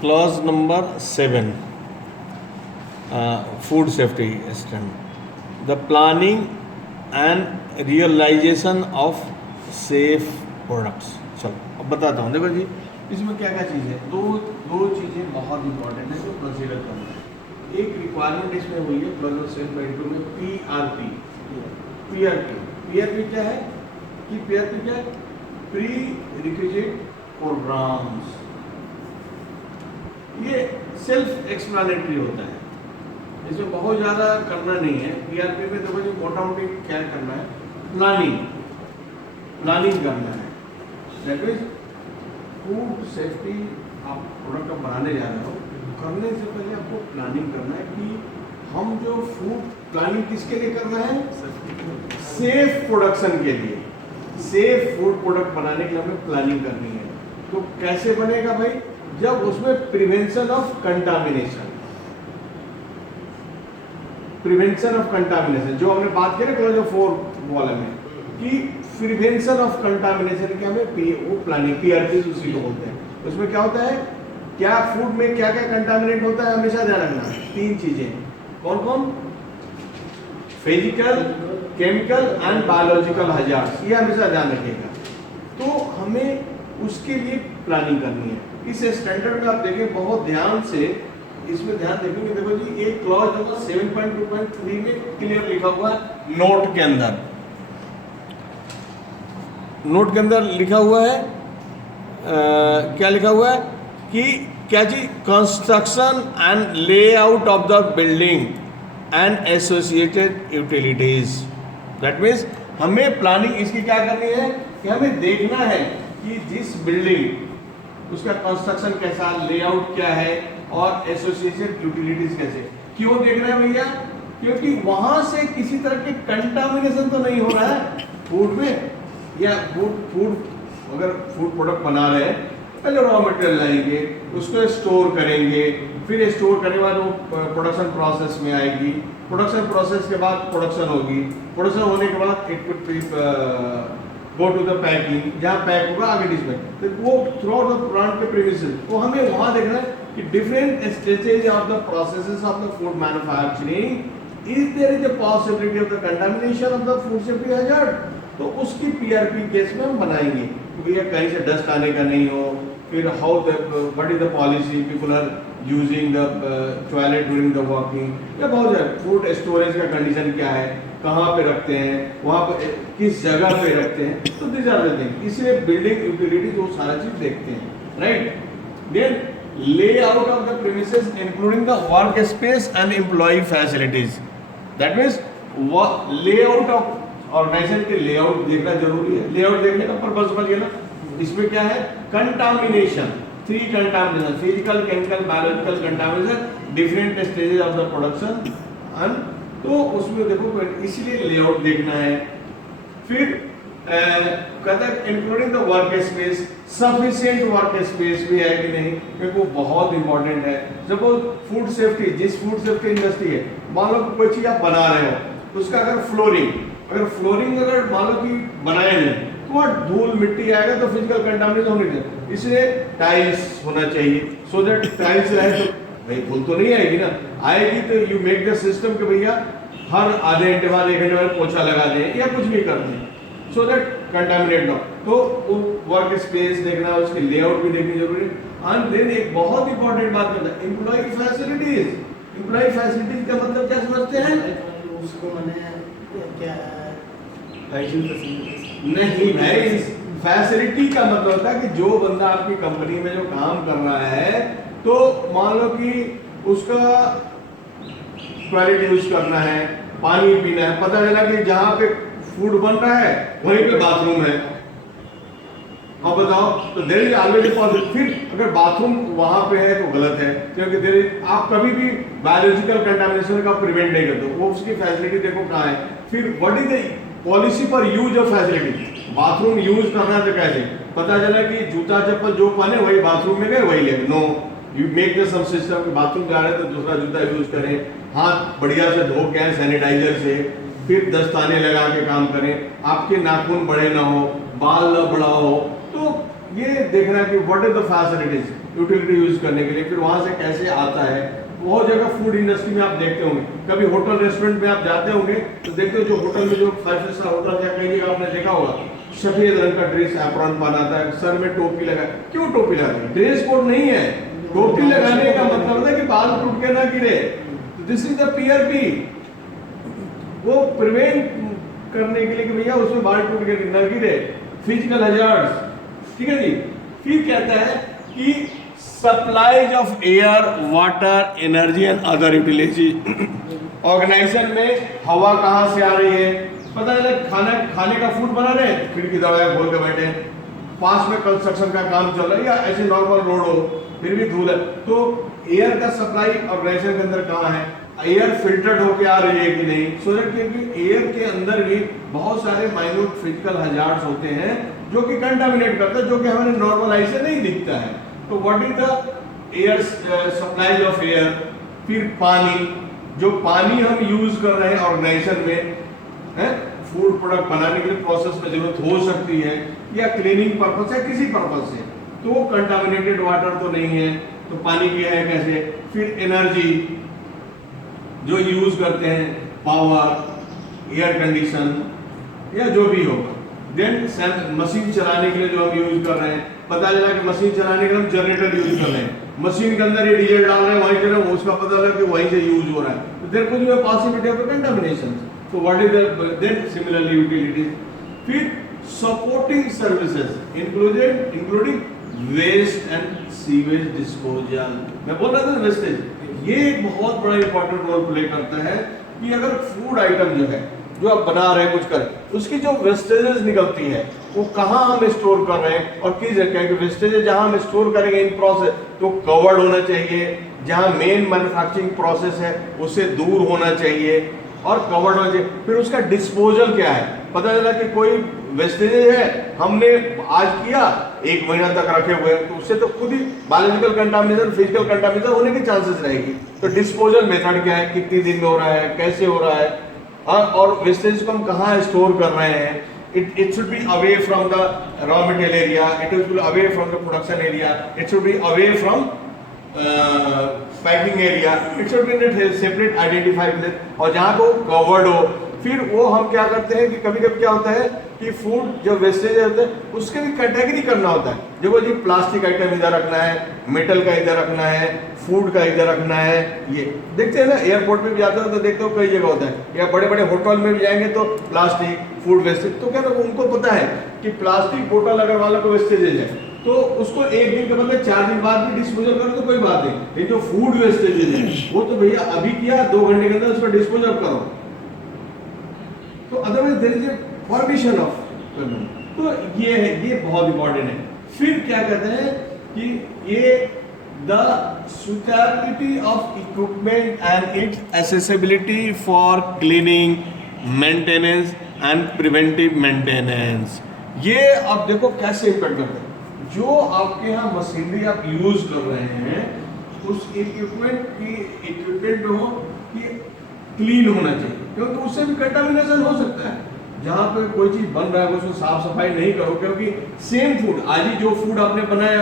Clause number 7, food safety standard, the planning and realization of safe products. चलो अब बताता हूँ। देखो जी, इसमें क्या क्या चीज़ है, दो चीज़ें बहुत इंपॉर्टेंट है जो कंसीडर करना है। एक रिक्वायरमेंट इसमें हुई है क्लॉज 7.2 में PRP क्या है कि PRP क्या है, प्री रिक्विजिट प्रोग्राम्स। ये सेल्फ एक्सप्लेनेटरी होता है, इसमें बहुत ज़्यादा करना नहीं है। PRP में देखो जी मोटा मोटी क्या करना है, प्लानिंग करना है। दैट मीन्स फूड सेफ्टी आप प्रोडक्ट बनाने जा रहे हो, करने से पहले आपको प्लानिंग करना है कि हम जो फूड प्लानिंग किसके लिए करना है, सेफ प्रोडक्शन के लिए। सेफ फूड प्रोडक्ट बनाने के लिए हमें प्लानिंग करनी है। तो कैसे बनेगा भाई, जब उसमें प्रिवेंशन ऑफ कंटामिनेशन जो हमने बात की ना क्लॉज 4 वाले में कि प्रिवेंशन ऑफ कंटामिनेशन के हमें वो प्लानिंग PRP उसी को बोलते हैं। उसमें क्या होता है, क्या फूड में क्या क्या कंटामिनेट होता है, हमेशा ध्यान रखना। 3 चीजें, कौन कौन, physical, chemical and biological hazards, ये हमेशा ध्यान रखिएगा। तो हमें उसके लिए प्लानिंग करनी है। इस स्टैंडर्ड में आप देखें बहुत ध्यान से, इसमें ध्यान देखेंगे। देखो जी एक क्लॉज नंबर 7.2.3 में क्लियर लिखा हुआ है, नोट के अंदर लिखा हुआ है, क्या लिखा हुआ है कि क्या जी, construction and layout of the building and associated utilities. That means हमें प्लानिंग इसकी क्या करनी है कि हमें देखना है कि जिस बिल्डिंग उसका कंस्ट्रक्शन कैसा, लेआउट क्या है और एसोसिएटेड यूटिलिटीज कैसे। क्यों देखना है भैया, क्योंकि वहां से किसी तरह के कंटामिनेशन तो नहीं हो रहा है फूड में। या फूड अगर फूड प्रोडक्ट बना रहे हैं, पहले रॉ मटेरियल लाएंगे, उसको स्टोर करेंगे, फिर स्टोर करने के बाद वो प्रोडक्शन प्रोसेस में आएगी, प्रोडक्शन प्रोसेस के बाद प्रोडक्शन होगी, प्रोडक्शन होने के बाद it will go to the packing, जहाँ पैक होगा आगे डिस्पैच, तो वो थ्रू आउट द प्लांट के प्रीमिसेस। तो हमें वहाँ देखना है कि different stages of the processes of the food manufacturing, is there is a possibility of the contamination of the food safety hazard. तो उसकी PRP केस में हम बनाएंगे कि भैया कहीं से डस्ट आने का नहीं हो। फिर how the what is the policy, people are using the toilet during the walking, या बहुत सारे फूड स्टोरेज का कंडीशन क्या है, कहाँ पे रखते हैं, वहाँ पे किस जगह पे रखते हैं। तो दिस आर द थिंग, इसलिए बिल्डिंग यूटिलिटीज वो सारा चीज देखते हैं, right. Then layout of the premises including the work space and employ facilities. That means layout of organization के लेआउट देखना जरूरी है। लेआउट देखने का पर्पस समझ गए ना। इसमें क्या है, contamination, 3 contamination, physical, chemical, biological contamination, different stages of the production and, तो उसमें देखो इसलिए लेआउट देखना है। फिर कहता है including the work space, sufficient work space भी है कि नहीं, क्योंकि वो बहुत इंपॉर्टेंट है। सपोज फूड सेफ्टी, जिस फूड सेफ्टी इंडस्ट्री है, मान लो कोई चीज आप बना रहे हो, उसका अगर फ्लोरिंग अगर मान लो कि बनाए नहीं, तो वहाँ धूल मिट्टी आएगा तो फिजिकल कंटामिनेशन होने चाहिए। इसलिए टाइल्स होना चाहिए, सो दैट टाइल्स रहे तो भाई धूल तो नहीं आएगी ना, आएगी तो यू मेक द सिस्टम कि भैया हर आधे घंटे बाद 1 घंटे बाद पोछा लगा दें या कुछ भी कर दें, सो दैट कंटामिनेट ना। तो वर्क स्पेस देखना, उसकी लेआउट भी देखनी जरूरी है। एंड देन एक बहुत इंपॉर्टेंट बात करना है, एम्प्लॉय फैसिलिटीज। एम्प्लॉय फैसिलिटीज का मतलब क्या समझते हैं, उसको मैंने क्या नहीं भाई, फैसिलिटी का मतलब होता है कि जो बंदा आपकी कंपनी में जो काम कर रहा है, तो मान लो कि उसका टॉयलेट यूज करना है, पानी पीना है, पता चला कि जहाँ पे फूड बन रहा है वहीं पे बाथरूम है, अब बताओ, तो देयर इज ऑलवेज पॉसिबल। फिर अगर बाथरूम वहां पे है तो गलत है, क्योंकि देयर इज, आप कभी भी बायोलॉजिकल कंटामिनेशन का प्रिवेंट नहीं करते, वो उसकी फैसिलिटी देखो कहाँ है। फिर what is the policy for use of facility, bathroom use करना है तो कैसे, पता चला कि जूता चप्पल जो पहने वही बाथरूम में गए वही ले, no, you make the some system कि बाथरूम जा रहे हैं तो दूसरा जूता यूज करें, हाथ बढ़िया से धो के सैनिटाइजर से, फिर दस्ताने लगा के काम करें, आपके नाखून बड़े ना हो, बाल ना बड़ा हो, तो ये देखना कि what is the facilities utility use करने के लिए, फिर वहां से कैसे आता है। बहुत जगह फूड इंडस्ट्री में आप देखते होंगे, कभी होटल रेस्टोरेंट में आप जाते होंगे तो देखते हो जो होटल में जो 5 स्टार होटल या कहीं आपने देखा होगा, सफेद रंग का ड्रेस एप्रॉन पहनाता है, सर में टोपी लगा। क्यों टोपी लगा? ड्रेस कोड नहीं है। टोपी लगाने का मतलब है कि बाल टूट के ना गिरे। दिस इज द पीआरपी, वो प्रिवेंट करने के लिए कि भैया उसमें बाल टूट के ना गिरे, फिजिकल हजार्ड्स। ठीक है जी। फिर कहता है कि supplies of air, water, energy and other utility. Organization में हवा कहाँ से आ रही है? पता है, खाने का फूड बना रहे हैं, खिड़की दरवाजा खोल के बैठे हैं, पास में कंस्ट्रक्शन का काम चल रहा है या ऐसे नॉर्मल रोड हो फिर भी धूल है, तो एयर का सप्लाई ऑर्गेनाइजेशन के अंदर कहाँ है? एयर फिल्टर्ड होके आ रही है कि नहीं? सो दैट क्योंकि एयर के अंदर भी बहुत सारे माइन्यूट फिजिकल हजार्ड्स होते हैं जो कि कंटामिनेट करता है, जो कि हमारे नॉर्मल आई से नहीं दिखता है। तो what is the air supply of air? फिर पानी, जो पानी हम यूज कर रहे हैं ऑर्गेनाइजेशन में है, फूड प्रोडक्ट बनाने के लिए प्रोसेस में जरूरत हो सकती है या क्लीनिंग पर्पस है, किसी पर्पस से, तो कंटामिनेटेड वाटर तो नहीं है, तो पानी की है कैसे? फिर एनर्जी जो यूज करते हैं, पावर, एयर कंडीशन या जो भी होगा। देन मशीन चलाने के लिए जो हम यूज कर रहे हैं, पता चला कि मशीन चलाने के लिए हम जनरेटर यूज कर रहे हैं, मशीन के अंदर ये डीजल डाल रहे हैं, वहीं कर रहे हैं, उसका पता लगा कि वहीं से यूज हो रहा है, तो there could be a possibility of contamination. So what is the then similarly utilities? फिर supporting services including waste and sewage disposal। मैं बोल रहा था वेस्टेज, ये एक बहुत बड़ा इंपॉर्टेंट रोल प्ले करता है कि अगर फूड आइटम जो है, जो आप बना रहे हैं कुछ कर, उसकी जो वेस्टेजेस निकलती है वो कहाँ हम स्टोर कर रहे हैं और किस जगह के वेस्टेज जहाँ हम स्टोर करेंगे इन प्रोसेस, तो कवर्ड होना चाहिए, जहाँ मेन मैन्युफैक्चरिंग प्रोसेस है उससे दूर होना चाहिए और कवर्ड होना चाहिए। फिर उसका डिस्पोजल क्या है? पता चला कि कोई वेस्टेज है हमने आज किया, 1 महीना तक रखे हुए हैं, तो उससे तो खुद ही बायोलॉजिकल कंटामिनेशन, फिजिकल कंटामिनेशन होने की चांसेस रहेगी। तो डिस्पोजल मेथड क्या है, कितनी दिन में हो रहा है, कैसे हो रहा है, और वेस्टेज को हम कहाँ स्टोर कर रहे हैं? It should be away from the raw material area, it should be away from the production area, it should be away from packing area, it should be in separate identified place, और जहाँ को covered हो। फिर वो हम क्या करते हैं कि कभी कभी क्या होता है कि फूड जो वेस्टेज होता है उसके भी कैटेगरी करना होता है। देखो जी, प्लास्टिक आइटम इधर रखना है, मेटल का इधर रखना है, फूड का इधर रखना है। ये देखते हैं ना, एयरपोर्ट में भी जाते हो तो देखते हो कई जगह होता है, या बड़े बड़े होटल में भी जाएंगे तो प्लास्टिक, फूड वेस्टेज। तो क्या उनको पता है कि प्लास्टिक बोतल अगर वाला को वेस्टेज है तो उसको 1 दिन के बदले 4 दिन बाद भी डिस्पोजल करो तो कोई बात नहीं, लेकिन जो फूड वेस्टेज है वो तो भैया अभी किया, 2 घंटे के अंदर उसका डिस्पोजल करो, तो otherwise there is a permission of. तो ये है, ये बहुत इंपॉर्टेंट है। फिर क्या कहते हैं कि ये the suitability of equipment and it's accessibility for cleaning, maintenance and preventive maintenance. ये अब देखो कैसे इम्पैक्ट करता है। जो आपके यहाँ मशीनरी आप यूज कर रहे हैं उस इक्विपमेंट हो कि क्लीन होना चाहिए, क्योंकि उससे भी कंटामिनेशन हो सकता है। जहाँ पे कोई चीज बन रहा है उसको साफ सफाई नहीं करो, क्योंकि सेम फूड, आज ही जो फूड आपने बनाया,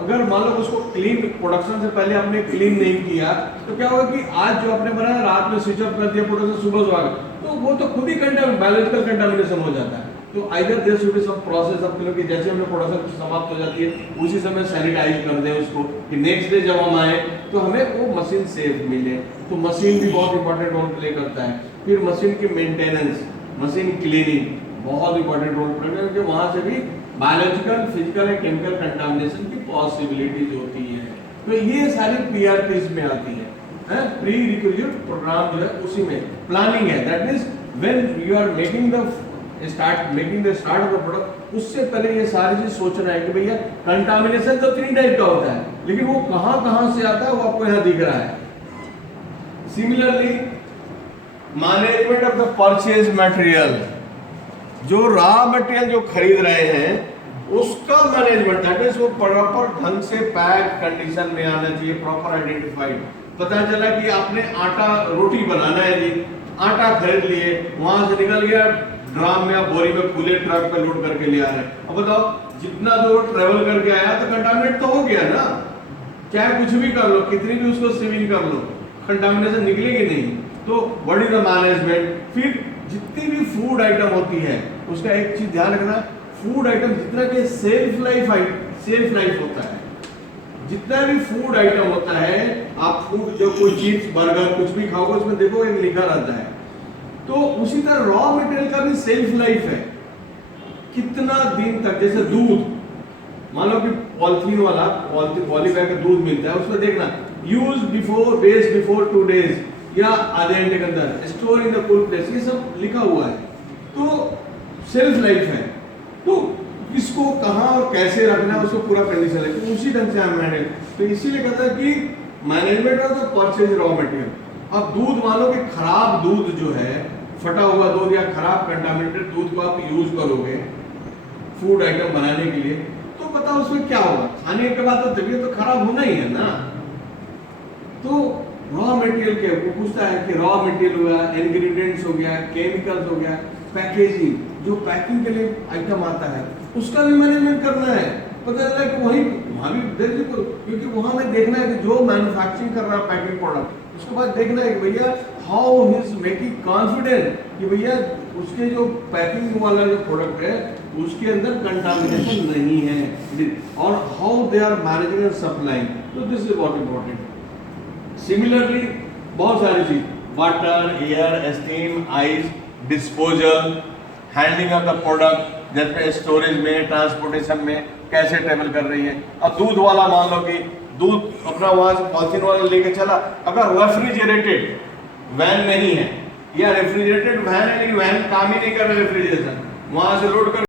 अगर मान लो उसको क्लीन, प्रोडक्शन से पहले आपने क्लीन नहीं किया तो क्या होगा कि आज जो आपने बनाया रात में स्विच ऑफ कर दिया, प्रोडक्शन सुबह सुबह, तो वो तो खुद ही बायोलॉजिकल कंटामिनेशन हो जाता है। तो either there should be some process of कि जैसे हमने प्रोडक्शन समाप्त हो जाती है उसी समय सैनिटाइज कर दें उसको, कि नेक्स्ट डे जब हम आए तो हमें वो मशीन सेफ मिले। तो मशीन भी बहुत इंपॉर्टेंट रोल प्ले करता है। फिर मशीन की मेंटेनेंस, मशीन क्लीनिंग बहुत इंपॉर्टेंट रोल प्ले करता है, क्योंकि वहां से भी biological, physical and chemical contamination की पॉसिबिलिटीज होती है। तो ये सारी पीआरपीज में आती है, प्री रिक्विजिट प्रोग्राम जो है उसी में प्लानिंग है। That means when you are making the start of the product, उससे पहले ये सारी चीज सोचना है कि भैया कंटामिनेशन तो 3 टाइप का होता है, लेकिन वो कहां से आता है वो आपको यहाँ दिख रहा है। Similarly management of the purchase material, जो रॉ मटेरियल जो खरीद रहे हैं उसका मैनेजमेंट, दैट मींस वो प्रॉपर ढंग से पैक कंडीशन में आना चाहिए, प्रॉपर आइडेंटिफाइड। पता चला कि आपने आटा रोटी बनाना है जी, आटा खरीद लिए, वहां से निकल गया ड्राम में या बोरी में फूले ट्रक पे लोड करके ले आ रहे हैं। अब बताओ जितना दूर ट्रेवल करके आया तो कंटामिनेट तो हो गया ना, चाहे कुछ भी कर लो, कितनी भी उसको सीविंग कर लो, कंटामिनेशन निकलेगी नहीं। तो व्हाट इज द मैनेजमेंट? फिर जितनी भी फूड आइटम होती है उसका एक चीज ध्यान रखना, फूड आइटम जितना भी सेल्फ लाइफ होता है, जितना भी फूड आइटम होता है, आप फूड जो कोई चीज बर्गर कुछ भी खाओगे उसमें देखो एक लिखा रहता है, तो उसी तरह रॉ मटेरियल का भी सेल्फ लाइफ है, कितना दिन तक। जैसे दूध, मान लो कि पॉलिथीन वाला पॉली बैग का दूध मिलता है, उसमें देखना यूज बिफोर 2 days या आधे घंटे के अंदर, store in the cool place, ये सब लिखा हुआ है। तो सेल्फ लाइफ है, तो किसको कहाँ और कैसे रखना है उसको पूरा कंडीशन है, तो उसी ढंग से हम मैनेज। तो इसीलिए कहता है कि management of the purchase raw material. अब दूध, मान लो कि खराब दूध जो है, फटा हुआ दूध या खराब कंटामिनेटेड दूध को आप यूज करोगे फूड आइटम बनाने के लिए, तो पता उसमें क्या होगा, खाने के बाद तो तबीयत तो खराब होना ही है ना। तो रॉ मटेरियल के वो पूछता है कि रॉ मटेरियल हुआ, इंग्रेडिएंट्स हो गया, केमिकल्स हो गया, पैकेजिंग, जो पैकिंग के लिए आइटम आता है उसका भी मैनेजमेंट करना है। पता चला कि वहाँ भी देखो, क्योंकि वहाँ में देखना है कि जो मैन्युफैक्चरिंग कर रहा है पैकिंग प्रोडक्ट, उसके बाद देखना है कि भैया how he is making confident कि भैया उसके जो पैकिंग वाला जो प्रोडक्ट है उसके अंदर कंटामिनेशन नहीं है, और how they are managing and supplying. तो this is what important. Similarly बहुत सारी चीज, water, air, steam, ice, disposal, handling of the product, जैसे स्टोरेज में, ट्रांसपोर्टेशन में कैसे ट्रेवल कर रही है। अब दूध वाला मान लो कि दूध अपना वहां से पॉलिथीन वाला लेके चला, अगर रेफ्रिजरेटेड वैन नहीं है या रेफ्रिजरेटेड वैन है लेकिन वैन काम ही नहीं कर रहा रेफ्रिजरेशन, वहां से लोड कर